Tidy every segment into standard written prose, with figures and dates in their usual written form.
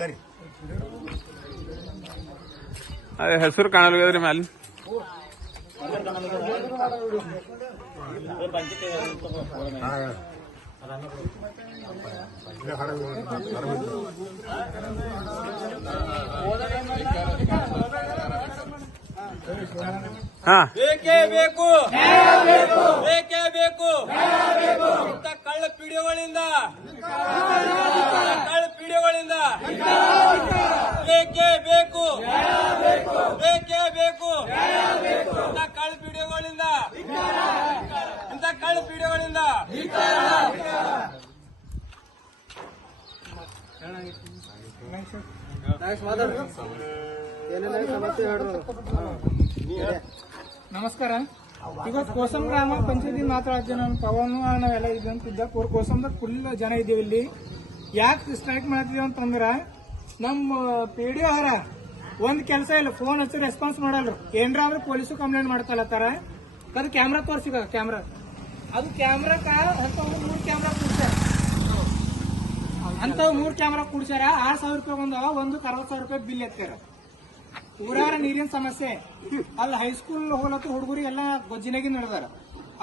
ಕರಿ ಹೆಸರು ಕಾಣಲ್ರಿ ಮ್ಯಾಲ ಬೇಕೇ ಬೇಕು ಬೇಕೇ ಬೇಕು ಇಂಥ ಕಳ್ಳ ಪಿಡಿಯೋಗಳಿಂದ ಬೇಕೇ ಬೇಕು ಬೇಕೇ ಬೇಕು ಇಂಥ ಕಳ್ಳ ಪಿಡಿಯೋಗಳಿಂದ ನಮಸ್ಕಾರ. ಇವತ್ತು ಕೋಸಂ ಗ್ರಾಮ ಪಂಚಾಯತಿ ಮಾತಾಡ್ತೀವಿ. ನಾನು ಪವನ್ ನಾವೆಲ್ಲ ಇದಂತಿದ್ದ ಕೋಸಂದಾಗ ಫುಲ್ ಜನ ಇದ್ದೀವಿ. ಇಲ್ಲಿ ಯಾಕೆ ಸ್ಟ್ರೈಕ್ ಮಾಡ್ತೀವಿ ಅಂತಂದ್ರ ನಮ್ಮ ಪಿಡಿಒ ಅವರ ಒಂದ್ ಕೆಲಸ ಇಲ್ಲ, ಫೋನ್ ಹಚ್ಚಿ ರೆಸ್ಪಾನ್ಸ್ ಮಾಡಲ್ರು. ಏನ್ರ ಅಂದ್ರೆ ಪೊಲೀಸು ಕಂಪ್ಲೇಂಟ್ ಮಾಡ್ತಾರ. ಅದು ಕ್ಯಾಮ್ರಾ ತೋರಿಸಿದ ಕ್ಯಾಮ್ರಾ, ಅದು ಕ್ಯಾಮ್ರಾಕ ಮೂರ್ ಕ್ಯಾಮ್ರಾ ಕೂಡ್ಸ್ಯಾರ. ಅಂತ 3 ಕ್ಯಾಮ್ರಾ ಕೂಡ್ಸ್ಯಾರ. 6,000 ರೂಪಾಯಿ ಬಂದವ, 60,000 ರೂಪಾಯಿ ಬಿಲ್ ಎತ್ತಾರ. ಊರಾರ ನೀರಿನ ಸಮಸ್ಯೆ ಅಲ್ಲಿ ಹೈಸ್ಕೂಲ್ ಹೋಲತ್ತು ಹುಡುಗರಿ ಎಲ್ಲ ಗೊಜ್ಜಿನಾಗಿ ನಡೆದಾರ.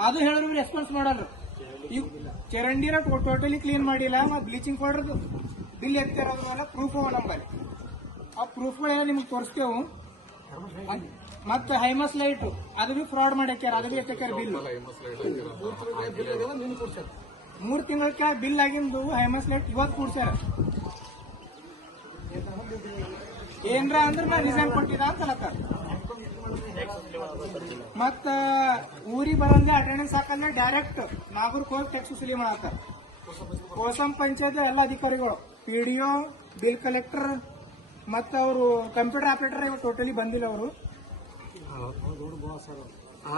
ಅದು ಹೇಳಿದ್ರು ರೆಸ್ಪಾನ್ಸ್ ಮಾಡಲ್ರು. ಈಗ ಚರಂಡಿರ ಟೋಟಲಿ ಕ್ಲೀನ್ ಮಾಡಿಲ್ಲ, ಮತ್ತೆ ಬ್ಲೀಚಿಂಗ್ ಪೌಡರ್ ಬಿಲ್ ಎತ್ತಿರೋದ್ಮೇಲೆ ಪ್ರೂಫ್ ಅವ ನಂಬಲ್ಲಿ. ಆ ಪ್ರೂಫ್ಗಳೆಲ್ಲ ನಿಮ್ಗೆ ತೋರಿಸ್ತೇವು. ಮತ್ತೆ ಹೈಮಸ್ ಲೈಟ್ ಅದು ಬಿ ಫ್ರಾಡ್ ಮಾಡ್ಯಾರ, ಅದು ಬಿ ಎತ್ತಾರ ಬಿಲ್. 3 ತಿಂಗಳ ಕೆಳಗೆ ಬಿಲ್ ಆಗಿಂದು ಹೈಮಸ್ ಲೈಟ್ ಇವತ್ತು ಕೂಡ್ಸ್ಯಾರ. ಏನ್ರ ಅಂದ್ರೆ ನಾ ರಿಸೈನ್ ಕೊಟ್ಟಿದ್ದ ಅಂತ ಮತ್ತ ಊರಿಗೆ ಬರಂಗೆ ಅಟೆಂಡೆನ್ಸ್ ಹಾಕಂದ್ರೆ ಡೈರೆಕ್ಟ್ ನಾಗೂರ್ಗೆ ಹೋಗಿ ಟ್ಯಾಕ್ಸ್ ವಸೂಲಿ ಮಾಡತ್ತಾರ. ಕೋಸಂ ಪಂಚಾಯತ್ ಎಲ್ಲ ಅಧಿಕಾರಿಗಳು, ಪಿಡಿಒ, ಬಿಲ್ ಕಲೆಕ್ಟರ್ ಮತ್ತ ಅವರು ಕಂಪ್ಯೂಟರ್ ಆಪರೇಟರ್ ಇವಾಗ ಟೋಟಲಿ ಬಂದಿಲ್ಲ. ಅವರು ಆ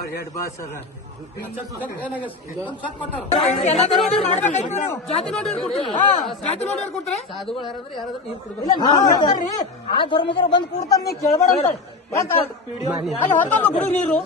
ಧರ್ಮದವ್ರು ಬಂದು ಕೂಡ್ತಾರ, ನೀ ಕೇಳ್ಬೇಡ ಅಂತ ಅಲ್ಲಿ ಹೊತ್ತಲ್ಲ ಗುಡಿ ನೀರು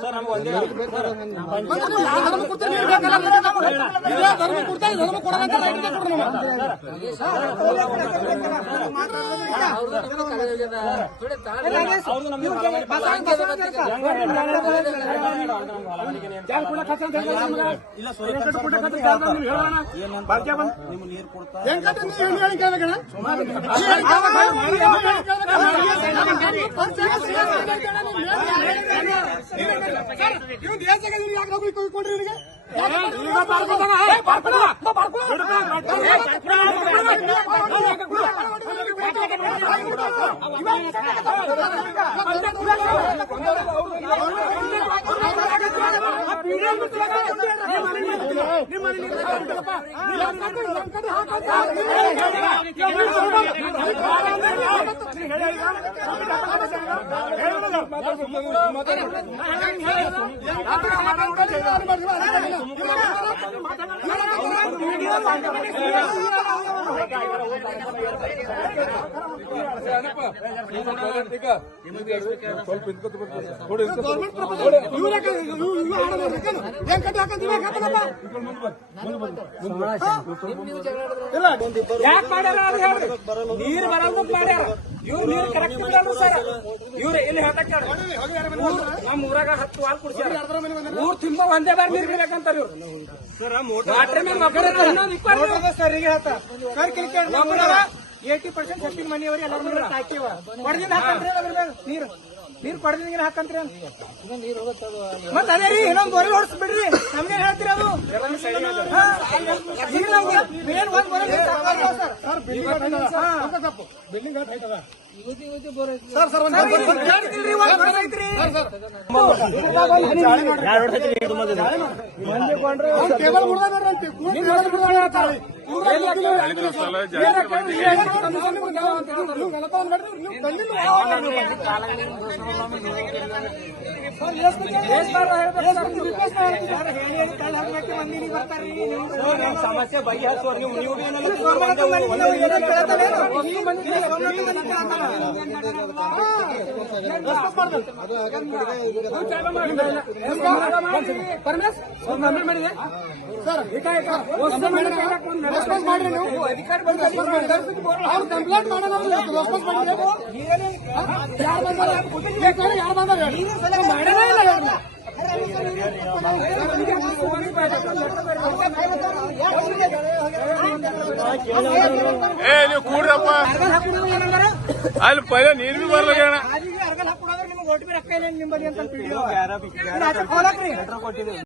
ಯಾಕೆ ಮಾಡ್ಯಾರ ಹೇಳ್ರಿ, ನೀರ್ ಬರೋದು ಮಾಡ್ಯಾರ. ಇವ್ರು ನೀರು ಕರೆಕ್ಟ್ ಬಿಡಲ್ರು ಸರ್. ಇವ್ರು ಇಲ್ಲಿ ಹೇಳ್ತಾರ ನಮ್ಮ ಊರಾಗ 10 ವಾಲ್ ಕುಡ್ಸ್ಯಾರ. ಊರ್ ತುಂಬ ಒಂದೇ ಬಾರಿ ನೀರ್ ಬಿಡ್ಬೇಕಂತಾರ ಇವ್ರು. ವಾಟರ್ ಮ್ಯಾನ್ ಸರಿಗೆ ಹೇಳ್ತಾರ 80% ಶಕ್ತಿನ ಮನೆಯವ್ರಿ ಎಲ್ಲರೂ ಹಾಕಿವ ಕೊಡದಿಂದ ಹಾಕಂತ್ರಿ. ನೀರು ನೀರ್ ಕೊಡದಿಂದ ಹಾಕಂತ್ರಿ ಮತ್ತ ಅದೇ ರೀ ಇನ್ನೊಂದು ಬೋರಿ ಹೊಡ್ಸ್ಬಿಡ್ರಿ. ನಮ್ಗೆ ಹೇಳ್ತೀರಿ ಅದು ಬಿಲ್ಡಿಂಗ್ ಸಮಸ್ಯೆ ಬಗೆಹರಿಸುವ ನೀವು ಸರ್ ರೆಸ್ಪಾನ್ಸ್ ಮಾಡ್ರಿ ನೀವು ಅವ್ರು ಕಂಪ್ಲೇಂಟ್ ಮಾಡೋಣ ರೆಸ್ಪಾನ್ಸ್ ಮಾಡ್ರಿ ಯಾರು ಬಂದಾರ ಯಾರು ಬಂದಾರ ಮಾಡೇ ಇಲ್ಲ ಹೇಳ್ರಿ ಏ ನೀವು ಕೂಡ್ರಪ್ಪ ಅಲ್ಲಿ ಪೈಲ ನೀರ್ ಬಿ ಬರ್ಲಾಗ್ಯಾಣ ಅರ್ಗಲ್ ಹಾಕೊಡೋದ್ರೆ ನಿಮ್ಗೆ ಓಟಿ ರೊಕ್ಕ ಇಲ್ಲ ನಿಮ್ಮಲ್ಲಿ ಅಂತ ವಿಡಿಯೋ